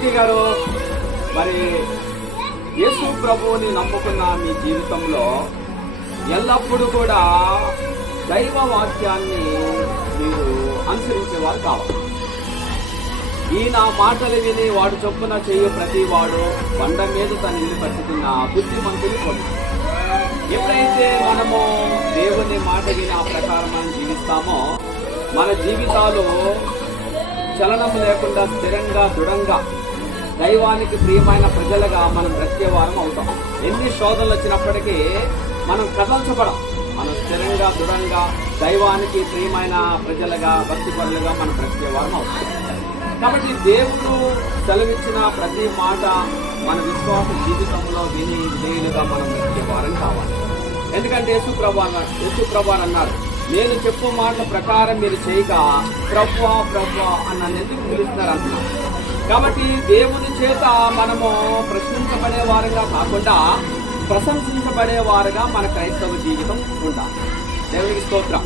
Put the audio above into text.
కార్తిక్ గారు, మరి యేసు ప్రభువుని నమ్ముకున్న మీ జీవితంలో ఎల్లప్పుడూ కూడా దైవ వాక్యాన్ని మీరు అనుసరించేవారు కావాలి. ఈ నా మాటలు విని వాడు చొప్పున చేయు ప్రతి వాడు బండ మీద తన ఇల్లు కట్టుకున్న బుద్ధిమంతులు కొన్ని. ఎప్పుడైతే మనము దేవుని మాట విని ఆ ప్రకారం మనం జీవిస్తామో మన జీవితాలు చలనం లేకుండా స్థిరంగా దృఢంగా దైవానికి ప్రియమైన ప్రజలుగా మనం బ్రతికేవారం అవుతాం. ఎన్ని శోధనలు వచ్చినప్పటికీ మనం కదల్చబడం. మనం స్థిరంగా దృఢంగా దైవానికి ప్రియమైన ప్రజలుగా భక్తిపరులుగా మనం బ్రతికేవారం అవుతాం. కాబట్టి దేవుడు సెలవిచ్చిన ప్రతి మాట మన విశ్వాస జీవితంలో విని విధేయులుగా మనం బ్రతికేవారం కావాలి. ఎందుకంటే యేసు ప్రభు అన్నారు, నేను చెప్పు మాటల ప్రకారం మీరు చేయక ప్రభువా ప్రభువా అని నన్ను ఎందుకు పిలుస్తున్నారు అంటున్నారు. కాబట్టి దేవుని చేత మనము ప్రశ్నించబడే వారుగా కాకుండా ప్రశంసించబడే వారుగా మన క్రైస్తవ జీవితం ఉండాలి. దేవునికి స్తోత్రం.